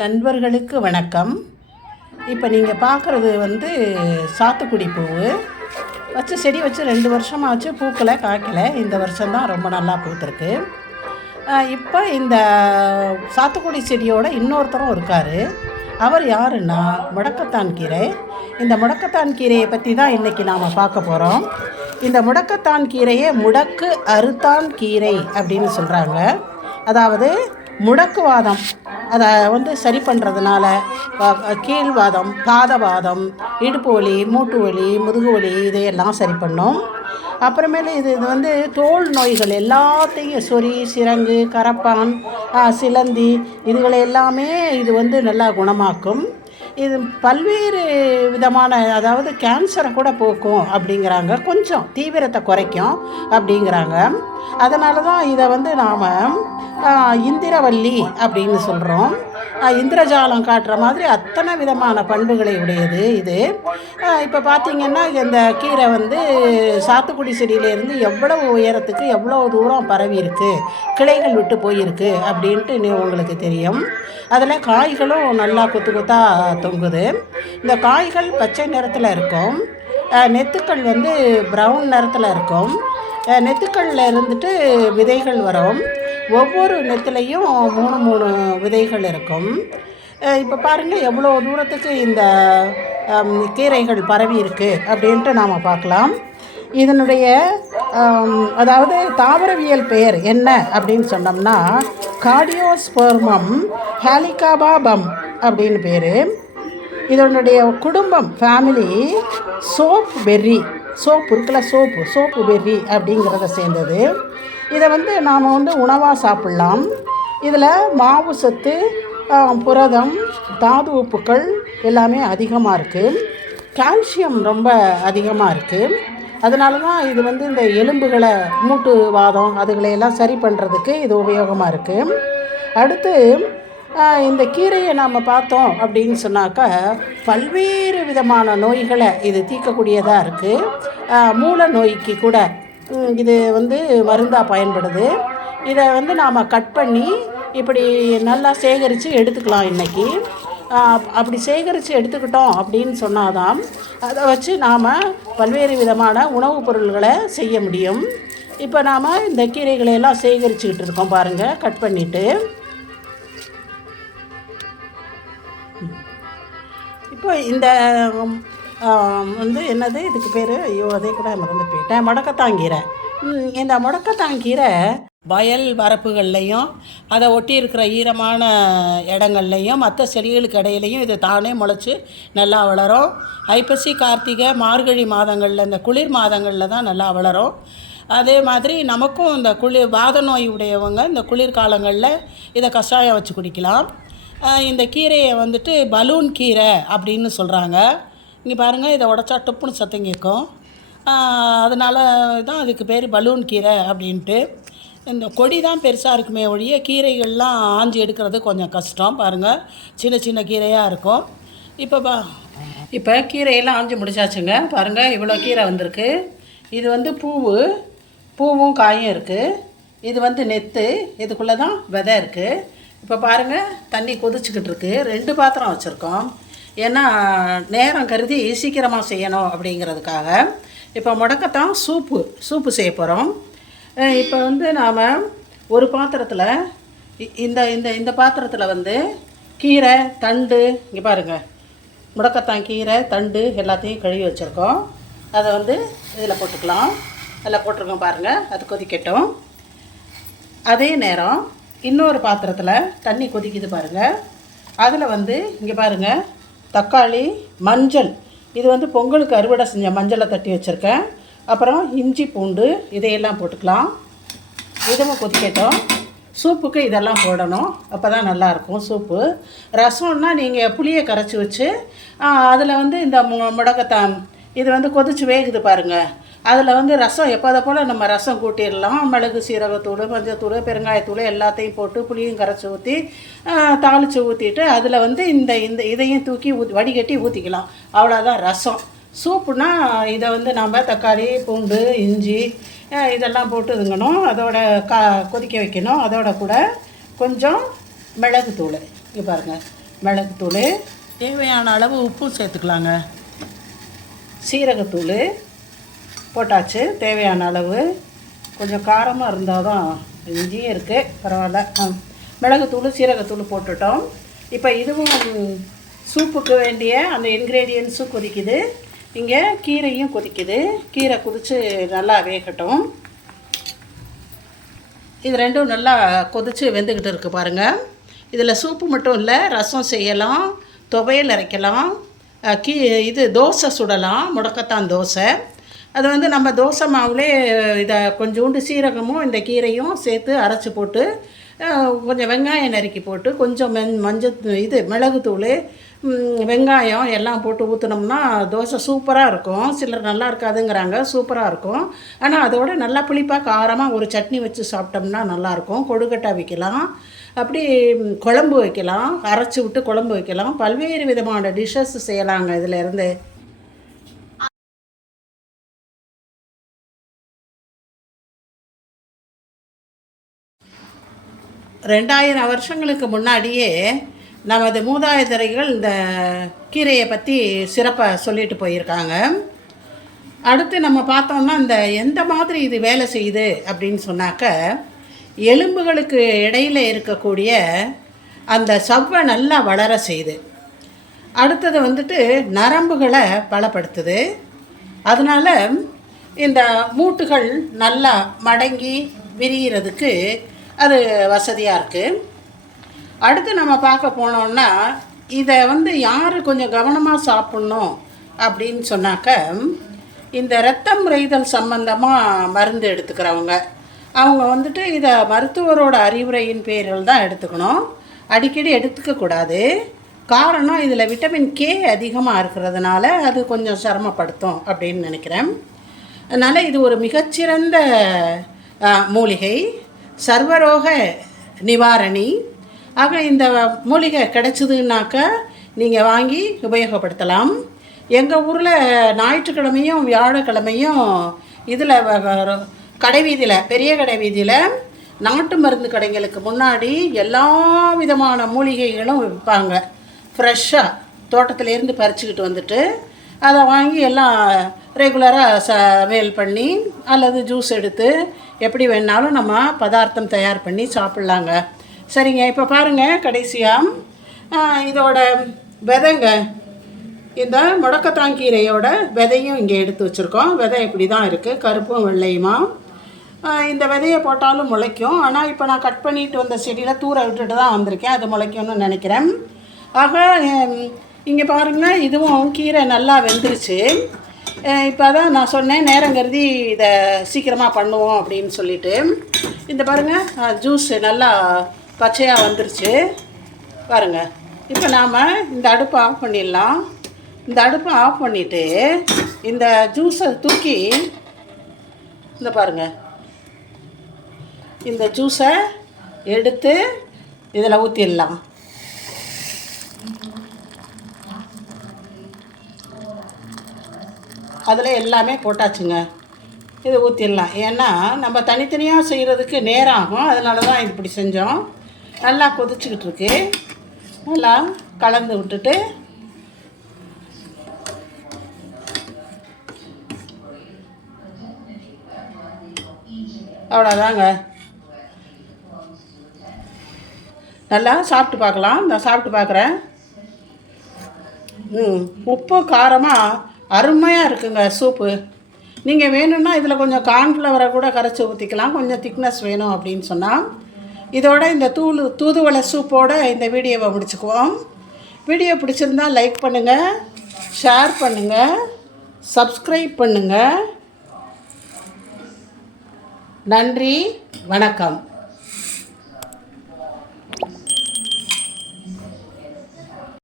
நண்பர்களுக்கு வணக்கம். இப்போ நீங்கள் பார்க்குறது வந்து சாத்துக்குடி பூவு. வச்சு செடி வச்சு ரெண்டு வருஷமாச்சு பூக்களை காய்க்கலை. இந்த வருஷம்தான் ரொம்ப நல்லா பூத்திருக்கு. இப்போ இந்த சாத்துக்குடி செடியோட இன்னொருத்தரும் இருக்கார். அவர் யாருன்னா முடக்கத்தான் கீரை. இந்த முடக்கத்தான் கீரையை பற்றி தான் இன்றைக்கி நாம் பார்க்க போகிறோம் இந்த முடக்கத்தான் கீரையை முடக்கு அறுத்தான் கீரை அப்படின்னு சொல்கிறாங்க அதாவது முடக்குவாதம். அதை வந்து சரி பண்ணுறதுனால கீழ்வாதம் பாதவாதம் இடுப்பு வலி மூட்டு வலி முதுகு வலி இதையெல்லாம் சரி பண்ணும். அப்புறமேலு இது இது வந்து தோல் நோய்கள் எல்லாத்தையும் சொறி சிரங்கு கரப்பான் சிலந்தி இதுகளை எல்லாமே இது வந்து நல்லா குணமாக்கும். இது பல்வேறு விதமான அதாவது கேன்சரை கூட போக்கும் அப்படிங்கிறாங்க. கொஞ்சம் தீவிரத்தை குறைக்கும் அப்படிங்கிறாங்க. அதனால தான் இதை வந்து நாம் இந்திரவல்லி அப்படின்னு சொல்கிறோம் இந்திரஜாலம் காட்டுற மாதிரி அத்தனை விதமான பண்புகளை உடையது இது. இப்போ பார்த்தீங்கன்னா இந்த கீரை வந்து சாத்துக்குடி செடியிலேருந்து எவ்வளவு உயரத்துக்கு எவ்வளோ தூரம் பரவி இருக்கு கிளைகள் விட்டு போயிருக்கு அப்படின்ட்டு உங்களுக்கு தெரியும். அதில் காய்களும் நல்லா கொத்து கொத்தாக தொங்குது. இந்த காய்கள் பச்சை நிறத்தில் இருக்கும். நெத்துக்கள் வந்து ப்ரௌன் நிறத்தில் இருக்கும். நெத்துக்களில் இருந்துட்டு விதைகள் வரும். ஒவ்வொரு நெத்திலையும் மூணு மூணு விதைகள் இருக்கும். இப்போ பாருங்கள் எவ்வளோ தூரத்துக்கு இந்த கீரைகள் பரவி இருக்கு அப்படின்ட்டு நாம் பார்க்கலாம். இதனுடைய அதாவது தாவரவியல் பெயர் என்ன அப்படின்னு சொன்னோம்னா கார்டியோஸ்பெர்மம் ஹாலிகாபாபம் அப்படின்னு பேர். இதனுடைய குடும்பம் ஃபேமிலி சோப் பெர்ரி சோப்பு இருக்குல்ல சோப்பு சோப்பு பெர்ரி அப்படிங்கிறத சேர்ந்தது. இதை வந்து நாம் வந்து உணவாக சாப்பிட்லாம். இதில் மாவு சத்து புரதம் தாது உப்புக்கள் எல்லாமே அதிகமாக இருக்குது கால்சியம் ரொம்ப அதிகமாக இருக்குது அதனால தான் இது வந்து இந்த எலும்புகளை மூட்டு வாதம் அதுகளையெல்லாம் சரி பண்ணுறதுக்கு இது உபயோகமாக இருக்குது அடுத்து இந்த கீரையை நாம் பார்த்தோம் அப்படின்னு சொன்னாக்கா பல்வேறு விதமான நோய்களை இது தீர்க்கக்கூடியதாக இருக்குது மூல நோய்க்கு கூட இது வந்து மருந்தாக பயன்படுது. இதை வந்து நாம் கட் பண்ணி இப்படி நல்லா சேகரித்து எடுத்துக்கலாம் இன்றைக்கி அப்படி சேகரித்து எடுத்துக்கிட்டோம் அப்படின்னு சொன்னாதான் அதை வச்சு நாம் பல்வேறு விதமான உணவுப் பொருள்களை செய்ய முடியும். இப்போ நாம் இந்த கீரைகளை எல்லாம் சேகரிச்சுக்கிட்டு இருக்கோம் பாருங்கள் கட் பண்ணிவிட்டு இப்போ இந்த வந்து என்னது? இதுக்கு பேர் ஐயோ அதே கூட மறந்து போயிட்டேன். முடக்கத்தாங்கீரை இந்த முடக்கத்தாங்கீரை வயல் வரப்புகள்லையும் அதை ஒட்டி இருக்கிற ஈரமான இடங்கள்லையும் மற்ற செடிகளுக்கு இடையிலையும் இது தானே முளைச்சி நல்லா வளரும். ஐப்பசி கார்த்திகை மார்கழி மாதங்களில் இந்த குளிர் மாதங்களில் தான் நல்லா வளரும். அதே மாதிரி நமக்கும் இந்த குளிர் வாத நோய் உடையவங்க இந்த குளிர்காலங்களில் இதை கஷாயம் வச்சு குடிக்கலாம். இந்த கீரையை வந்துட்டு பலூன் கீரை அப்படின்னு சொல்கிறாங்க இங்கே பாருங்கள் இதை உடச்சா டொப்புன்னு சத்தம் கேட்கும். அதனால தான் அதுக்கு பேர் பலூன் கீரை அப்படின்ட்டு. இந்த கொடி தான் பெருசாக இருக்குமே ஒழிய கீரைகள்லாம் ஆஞ்சி எடுக்கிறது கொஞ்சம் கஷ்டம். பாருங்கள் சின்ன சின்ன கீரையாக இருக்கும். இப்போ பா இப்போ கீரையெல்லாம் ஆஞ்சி முடிச்சாச்சுங்க. பாருங்கள் இவ்வளோ கீரை வந்திருக்கு. இது வந்து பூவு பூவும் காயும் இருக்குது இது வந்து நெத்து இதுக்குள்ளே தான் விதை இருக்குது இப்போ பாருங்கள் தண்ணி கொதிச்சுக்கிட்டு இருக்கு. ரெண்டு பாத்திரம் வச்சுருக்கோம். ஏன்னா நேரம் கருதி சீக்கிரமாக செய்யணும் அப்படிங்கிறதுக்காக. இப்போ முடக்கத்தான் சூப்பு சூப்பு செய்ய போகிறோம் இப்போ வந்து நாம் ஒரு பாத்திரத்தில் இந்த இந்த இந்த பாத்திரத்தில் வந்து கீரை தண்டு இங்கே பாருங்கள் முடக்கத்தான் கீரை தண்டு எல்லாத்தையும் கழுவி வச்சுருக்கோம். அதை வந்து இதில் போட்டுக்கலாம். அதில் போட்டிருக்கோம் பாருங்கள் அது கொதிக்கட்டும். அதே நேரம் இன்னொரு பாத்திரத்தில் தண்ணி கொதிக்குது பாருங்கள் அதில் வந்து இங்கே பாருங்கள் தக்காளி மஞ்சள். இது வந்து பொங்கலுக்கு அறுவடை செஞ்ச மஞ்சளை தட்டி வச்சுருக்கேன். அப்புறம் இஞ்சி பூண்டு இதையெல்லாம் போட்டுக்கலாம். இதுவும் கொதிக்கட்டும். சூப்புக்கு இதெல்லாம் போடணும். அப்போ தான் நல்லாயிருக்கும் சூப்பு. ரசம்னா நீங்கள் புளியை கரைச்சி வச்சு அதில் வந்து இந்த மு முடக்கத்தான் இது வந்து கொதிச்சு வேகுது பாருங்கள் அதில் வந்து ரசம் எப்போதை போல் நம்ம ரசம் கூட்டிடலாம். மிளகு சீரகத்தூள் மஞ்சத்தூள் பெருங்காயத்தூள் எல்லாத்தையும் போட்டு புளியும் கரைச்சி ஊற்றி தாளித்து ஊற்றிட்டு அதில் வந்து இந்த இந்த இதையும் தூக்கி ஊ வடிகட்டி ஊற்றிக்கலாம் அவ்வளோதான் ரசம். சூப்புனா இதை வந்து நம்ம தக்காளி பூண்டு இஞ்சி இதெல்லாம் போட்டு இதுங்கணும். அதோட கா கொதிக்க வைக்கணும். அதோட கூட கொஞ்சம் மிளகுத்தூள். இங்கே பாருங்கள் மிளகுத்தூள் தேவையான அளவு உப்பும் சேர்த்துக்கலாங்க. சீரகத்தூள் போட்டாச்சு. தேவையான அளவு. கொஞ்சம் காரமாக இருந்தால் தான் இஞ்சியும் இருக்குது பரவாயில்ல. ஆ. மிளகுத்தூள் சீரகத்தூள் போட்டுட்டோம். இப்போ இதுவும் சூப்புக்கு வேண்டிய அந்த இன்க்ரீடியன்ஸும் கொதிக்குது. இங்கே கீரையும் கொதிக்குது. கீரை கொதித்து நல்லா வேகட்டும். இது ரெண்டும் நல்லா கொதித்து வெந்துக்கிட்டு இருக்குது பாருங்கள் இதில் சூப்பு மட்டும் இல்லை ரசம் செய்யலாம் துவையல் அரைக்கலாம். கீ இது தோசை சுடலாம். முடக்கத்தான் தோசை. அது வந்து நம்ம தோசை மாவுலே இதை கொஞ்சோண்டு சீரகமும் இந்த கீரையும் சேர்த்து அரைச்சி போட்டு கொஞ்சம் வெங்காயம் நறுக்கி போட்டு கொஞ்சம் மென் மஞ்சள் இது மிளகுத்தூள் வெங்காயம் எல்லாம் போட்டு ஊற்றினோம்னா தோசை சூப்பராக இருக்கும். சிலர் நல்லா இருக்காதுங்கிறாங்க சூப்பராக இருக்கும். ஆனால் அதோட நல்லா புளிப்பாக காரமாக ஒரு சட்னி வச்சு சாப்பிட்டோம்னா நல்லாயிருக்கும் கொடுக்கட்டா வைக்கலாம். அப்படி குழம்பு வைக்கலாம். அரைச்சி விட்டு குழம்பு வைக்கலாம். பல்வேறு விதமான டிஷ்ஷஸ் செய்யலாங்க இதில் இருந்து. ரெண்டாயிரம் வருஷங்களுக்கு முன்னாடியே நமது மூதாதையர்கள் இந்த கீரையை பற்றி சிறப்பாக சொல்லிட்டு போயிருக்காங்க. அடுத்து நம்ம பார்த்தோம்னா இந்த எந்த மாதிரி இது வேலை செய்யுது அப்படின்னு சொன்னாக்க எலும்புகளுக்கு இடையில் இருக்கக்கூடிய அந்த சவ்வை நல்லா வளர செய்யுது. அடுத்தது வந்துட்டு நரம்புகளை பலப்படுத்துது. அதனால் இந்த மூட்டுகள் நல்லா மடங்கி விரிகிறதுக்கு அது வசதியாக இருக்குது அடுத்து நம்ம பார்க்க போனோம்னா இதை வந்து யார் கொஞ்சம் கவனமாக சாப்பிட்ணும் அப்படின்னு சொன்னாக்க இந்த ரத்தம் முறைதல் சம்பந்தமாக மருந்து எடுத்துக்கிறவங்க. அவங்க வந்துட்டு இதை மருத்துவரோட அறிவுரையின் பேரில் தான் எடுத்துக்கணும். அடிக்கடி எடுத்துக்கக்கூடாது காரணம் இதில் விட்டமின் கே அதிகமாக இருக்கிறதுனால அது கொஞ்சம் சிரமப்படுத்தும் அப்படின்னு நினைக்கிறேன். அதனால் இது ஒரு மிகச்சிறந்த மூலிகை. சர்வரோக நிவாரணி. ஆக இந்த மூலிகை கிடைச்சதுன்னாக்க நீங்கள் வாங்கி உபயோகப்படுத்தலாம். எங்கள் ஊரில் ஞாயிற்றுக்கிழமையும் வியாழக்கிழமையும் இதில் கடை வீதியில் பெரிய கடை வீதியில் நாட்டு மருந்து கடைங்களுக்கு முன்னாடி எல்லா விதமான மூலிகைகளும் விற்பாங்க. ஃப்ரெஷ்ஷாக தோட்டத்திலேருந்து பறிச்சுக்கிட்டு வந்துட்டு அதை வாங்கி எல்லாம் ரெகுலராக சமையல் பண்ணி அல்லது ஜூஸ் எடுத்து எப்படி வேணாலும் நம்ம பதார்த்தம் தயார் பண்ணி சாப்பிட்லாங்க. சரிங்க இப்போ பாருங்கள் கடைசியாக இதோட விதைங்க. இந்த முடக்கத்தாங்கீரையோட விதையும் இங்கே எடுத்து வச்சுருக்கோம். விதை இப்படி தான் இருக்குது கருப்பும் வெள்ளையுமா? இந்த விதையை போட்டாலும் முளைக்கும். ஆனால் இப்போ நான் கட் பண்ணிட்டு வந்த செடியில் தூர விட்டுட்டு தான் வந்திருக்கேன். அது முளைக்கும்னு நினைக்கிறேன். ஆக இங்கே பாருங்கள் இதுவும் கீரை நல்லா வெந்துருச்சு. இப்போ தான் நான் சொன்னேன் நேரம் கருதி இதை சீக்கிரமாக பண்ணுவோம் அப்படின்னு சொல்லிட்டு. இந்த பாருங்கள் ஜூஸ் நல்லா பச்சையாக வந்துருச்சு. பாருங்கள் இப்போ நாம் இந்த அடுப்பை ஆஃப் பண்ணிடலாம். இந்த அடுப்பை ஆஃப் பண்ணிவிட்டு இந்த ஜூஸை தூக்கி இந்த பாருங்கள் இந்த ஜூஸை எடுத்து இதில் ஊற்றிடலாம் அதில் எல்லாமே போட்டாச்சுங்க. இது ஊற்றிடலாம் ஏன்னா நம்ம தனித்தனியாக செய்கிறதுக்கு நேரம் ஆகும் அதனால தான் இப்படி செஞ்சோம். நல்லா கொதிச்சுக்கிட்டு இருக்கு. நல்லா கலந்து விட்டுட்டு அவ்வளோதாங்க நல்லா சாப்பிட்டு பார்க்கலாம். நான் சாப்பிட்டு பார்க்குறேன். ம் உப்பு காரமாக அருமையாக இருக்குங்க சூப்பு. நீங்கள் வேணும்னா இதில் கொஞ்சம் கார்ன்ஃப்ளவரை கூட கரைச்சி ஊற்றிக்கலாம் கொஞ்சம் திக்னஸ் வேணும் அப்படின்னு சொன்னால் இதோட இந்த தூள் தூதுவளை சூப்போட இந்த வீடியோவை முடிச்சுக்குவோம். வீடியோ பிடிச்சிருந்தா லைக் பண்ணுங்கள் ஷேர் பண்ணுங்கள் சப்ஸ்கிரைப் பண்ணுங்கள் நன்றி வணக்கம்.